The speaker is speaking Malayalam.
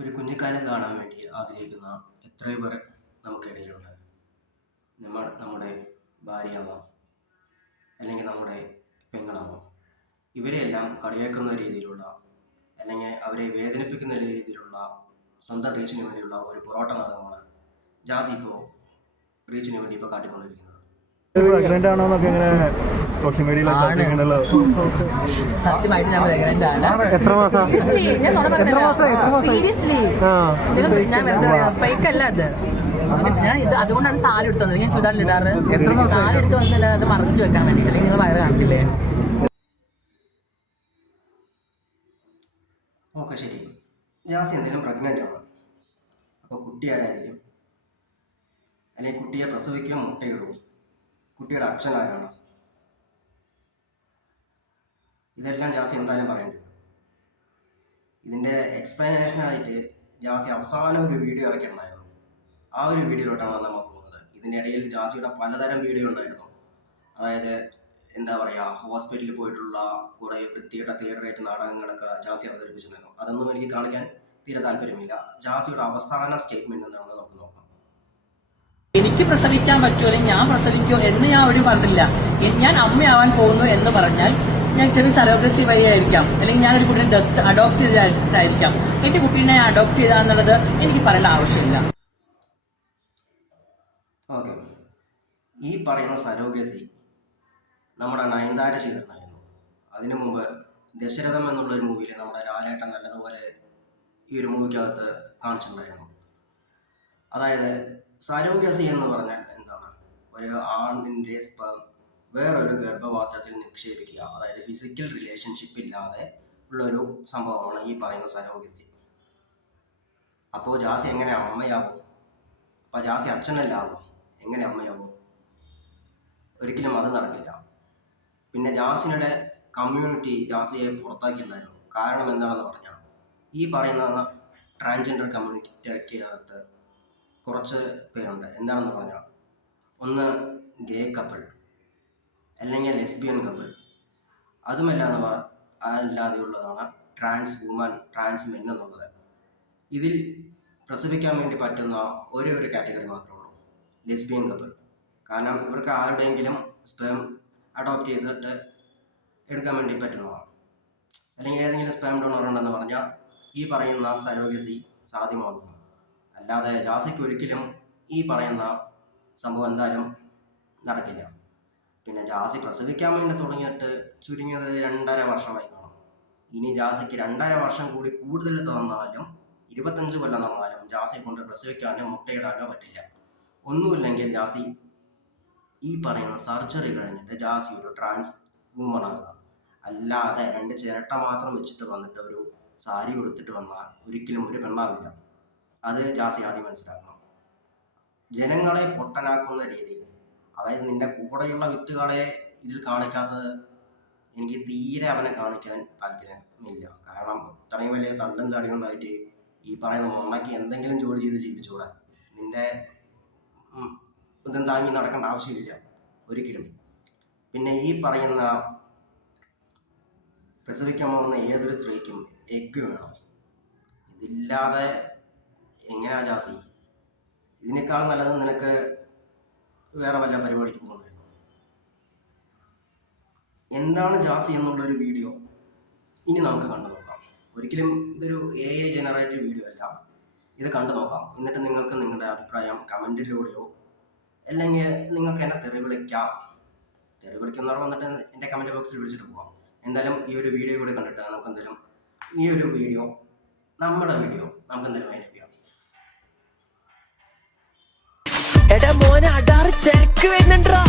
ഒരു കുഞ്ഞിക്കാലം കാണാൻ വേണ്ടി ആഗ്രഹിക്കുന്ന എത്രയോ പേർ നമുക്കിടയിലുണ്ട്. നമ്മുടെ ഭാര്യയാവാം, അല്ലെങ്കിൽ നമ്മുടെ പെങ്ങളാവാം. ഇവരെയെല്ലാം കളിയാക്കുന്ന രീതിയിലുള്ള, അല്ലെങ്കിൽ അവരെ വേദനിപ്പിക്കുന്ന രീതിയിലുള്ള സ്വന്തം റീച്ചിന് വേണ്ടിയുള്ള ഒരു പൊറോട്ട നാടകമാണ് ജാസി ഇപ്പോൾ റീച്ചിന് വേണ്ടി ഇപ്പോൾ കാട്ടിക്കൊണ്ടിരിക്കുന്നത്. പ്രഗ്നന്റ് ആണോ എന്നൊക്കെ ഇങ്ങനെ സോഷ്യൽ മീഡിയയിലൊക്കെ സത്യമായിട്ട് ഞാൻ പ്രഗ്നന്റ് ആണ്. എത്ര മാസം? സീരിയസ്ലി ഞാൻ വെറുതെ ഫേക്ക് അല്ല അത്. ഞാൻ ഇത് അതുകൊണ്ടാണ് സാരി എടുത്തു വന്നത്. ഞാൻ ചുടാറിലിടാറ് സാരി എടുത്ത് വന്നിട്ട് അത് മറച്ചു വെക്കാൻ വേണ്ടിട്ട്, അല്ലെങ്കിൽ നിങ്ങൾ വയറ് കാണത്തില്ലേ? ഓക്കെ, ശരി. ജാസി എന്തെങ്കിലും പ്രഗ്നന്റ് ആണ്, അപ്പോൾ കുട്ടി ആരായിരിക്കും? അല്ലെങ്കിൽ കുട്ടിയെ പ്രസവിക്കുകയോ മുട്ടയിടുമോ? കുട്ടിയുടെ അച്ഛൻ ആരാണ്? ഇതെല്ലാം ജാസി എന്തായാലും പറയേണ്ടി വരും. ഇതിൻ്റെ എക്സ്പ്ലനേഷനായിട്ട് ജാസി അവസാനം ഒരു വീഡിയോ ഇറക്കിയിട്ടുണ്ടായിരുന്നു. ആ ഒരു വീഡിയോയിലോട്ടാണ് നമ്മൾ പോകുന്നത്. ഇതിൻ്റെ ഇടയിൽ ജാസിയുടെ പലതരം വീഡിയോ ഉണ്ടായിരുന്നു. അതായത് എന്താ പറയുക, ഹോസ്പിറ്റലിൽ പോയിട്ടുള്ള കുറേ വൃത്തിയുടെ തിയേറ്ററായിട്ട് നാടകങ്ങളൊക്കെ ജാസി അവതരിപ്പിച്ചിട്ടുണ്ടായിരുന്നു. അതൊന്നും എനിക്ക് കാണിക്കാൻ തീരെ താല്പര്യമില്ല. ജാസിയുടെ അവസാന സ്റ്റേറ്റ്മെൻറ്റ് എന്താണെന്ന് നമുക്ക് നോക്കാം. എനിക്ക് പ്രസവിക്കാൻ പറ്റുമോ അല്ലെങ്കിൽ ഞാൻ പ്രസവിക്കോ എന്ന് ഞാൻ ഒരു പറഞ്ഞില്ല. ഞാൻ അമ്മയാവാൻ പോകുന്നു എന്ന് പറഞ്ഞാൽ ഞാൻ ചെറിയ സറോഗസി വഴി ആയിരിക്കാം, അല്ലെങ്കിൽ ഞാൻ ഒരു കുട്ടീനെ അഡോപ്റ്റ് ചെയ്തായിരിക്കാം. എന്റെ കുട്ടീനെ അഡോപ്റ്റ് ചെയ്താന്നുള്ളത് എനിക്ക് പറയേണ്ട ആവശ്യമില്ല. ഓക്കെ, ഈ പറയുന്ന സരോഗസി നമ്മുടെ നയൻതാര ചെയ്തിട്ടുണ്ടായിരുന്നു. അതിനു മുമ്പ് ദശരഥം എന്നുള്ളൊരു മൂവിയിൽ നമ്മുടെ ലാലേട്ടൻ നല്ലതുപോലെ ഈ ഒരു മൂവിക്കകത്ത് കാണിച്ചിട്ടുണ്ടായിരുന്നു. അതായത് സരോഗസി എന്ന് പറഞ്ഞാൽ എന്താണ്? ഒരു ആണിൻ്റെ സ്പെർം വേറൊരു ഗർഭപാത്രത്തിൽ നിക്ഷേപിക്കുക, അതായത് ഫിസിക്കൽ റിലേഷൻഷിപ്പ് ഇല്ലാതെ ഉള്ളൊരു സംഭവമാണ് ഈ പറയുന്ന സരോഗസി. അപ്പോൾ ജാസി എങ്ങനെ അമ്മയാവും? അപ്പോൾ ജാസി അച്ഛനല്ലാവും, എങ്ങനെ അമ്മയാവും? ഒരിക്കലും അത് നടക്കില്ല. പിന്നെ ജാസിയുടെ കമ്മ്യൂണിറ്റി ജാസിയെ പുറത്താക്കിയിട്ടുണ്ടായിരുന്നു. കാരണം എന്താണെന്ന് പറഞ്ഞാൽ, ഈ പറയുന്ന ട്രാൻസ്ജെൻഡർ കമ്മ്യൂണിറ്റിക്കകത്ത് കുറച്ച് പേരുണ്ട്. എന്താണെന്ന് പറഞ്ഞാൽ, ഒന്ന് ഗേ കപ്പിൾ, അല്ലെങ്കിൽ ലെസ്ബിയൻ കപ്പിൾ, അല്ലാതെയുള്ളതാണ് ട്രാൻസ് വുമൻ, ട്രാൻസ് മെൻ എന്നുള്ളത്. ഇതിൽ പ്രസവിക്കാൻ വേണ്ടി പറ്റുന്ന ഒരേ ഒരു കാറ്റഗറി മാത്രമേ ഉള്ളൂ, ലെസ്ബിയൻ കപ്പിൾ. കാരണം ഇവർക്ക് ആരുടെയെങ്കിലും സ്പേം അഡോപ്റ്റ് ചെയ്തിട്ട് എടുക്കാൻ വേണ്ടി പറ്റുന്നതാണ്. അല്ലെങ്കിൽ ഏതെങ്കിലും സ്പേം ഡോണർ ഉണ്ടെന്ന് പറഞ്ഞാൽ ഈ പറയുന്ന സരോഗസി സാധ്യമാകുന്നു. അല്ലാതെ ജാസിക്ക് ഒരിക്കലും ഈ പറയുന്ന സംഭവം എന്തായാലും നടക്കില്ല. പിന്നെ ജാസി പ്രസവിക്കാൻ വേണ്ടി തുടങ്ങിയിട്ട് ചുരുങ്ങിയത് 2.5 വർഷമായി കാണും. ഇനി ജാസിക്ക് 2.5 വർഷം കൂടി കൂടുതൽ തന്നാലും 25 കൊല്ലം തന്നാലും ജാസിയെ കൊണ്ട് പ്രസവിക്കാനോ മുട്ടയിടാനോ പറ്റില്ല. ഒന്നുമില്ലെങ്കിൽ ജാസി ഈ പറയുന്ന സർജറി കഴിഞ്ഞിട്ട് ജാസി ഒരു ട്രാൻസ് വുമൺ ആകുക. അല്ലാതെ 2 ചിരട്ട മാത്രം വെച്ചിട്ട് വന്നിട്ട് ഒരു സാരി കൊടുത്തിട്ട് വന്നാൽ ഒരിക്കലും ഒരു പെണ്ണാവില്ല. അത് ജാസി ആദ്യം മനസ്സിലാക്കണം. ജനങ്ങളെ പൊട്ടനാക്കുന്ന രീതിയിൽ, അതായത് നിന്റെ കൂടെയുള്ള വിത്തുകളെ ഇതിൽ കാണിക്കാത്തത് എനിക്ക് തീരെ അവനെ കാണിക്കാൻ താല്പര്യമില്ല. കാരണം ഇത്രയും വലിയ തണ്ടും തടിയുണ്ടായിട്ട് ഈ പറയുന്ന മണ്ണയ്ക്ക് എന്തെങ്കിലും ജോലി ചെയ്ത് ജീവിച്ചുകൂടാ. നിന്റെ ഇതും താങ്ങി നടക്കേണ്ട ആവശ്യമില്ല ഒരിക്കലും. പിന്നെ ഈ പറയുന്ന പ്രസവിക്കാൻ പോകുന്ന ഏതൊരു സ്ത്രീക്കും എഗ്ഗ് വേണം. ഇതില്ലാതെ എങ്ങനെയാ ജാസി? ഇതിനേക്കാൾ നല്ലത് നിനക്ക് വേറെ വല്ല പരിപാടിക്ക് പോകുന്നതായിരുന്നു. എന്താണ് ജാസി എന്നുള്ളൊരു വീഡിയോ ഇനി നമുക്ക് കണ്ടു നോക്കാം. ഒരിക്കലും ഇതൊരു AI ജനറേറ്റഡ് വീഡിയോ അല്ല. ഇത് കണ്ടു നോക്കാം. എന്നിട്ട് നിങ്ങൾക്ക് നിങ്ങളുടെ അഭിപ്രായം കമൻറ്റിലൂടെയോ അല്ലെങ്കിൽ നിങ്ങൾക്ക് എന്നെ തെറി വിളിക്കുന്നവർ വന്നിട്ട് എൻ്റെ കമൻറ്റ് ബോക്സിൽ വിളിച്ചിട്ട് പോകാം. എന്തായാലും ഈ ഒരു വീഡിയോ കൂടെ കണ്ടിട്ട് നമുക്ക് എന്തായാലും ഈ ഒരു വീഡിയോ നമുക്ക് എന്തായാലും വൈൻഡപ്പ് ചെയ്യാം. എടാ മോനെ അടാറ് ചെക്ക് വരുന്നുണ്ടാ.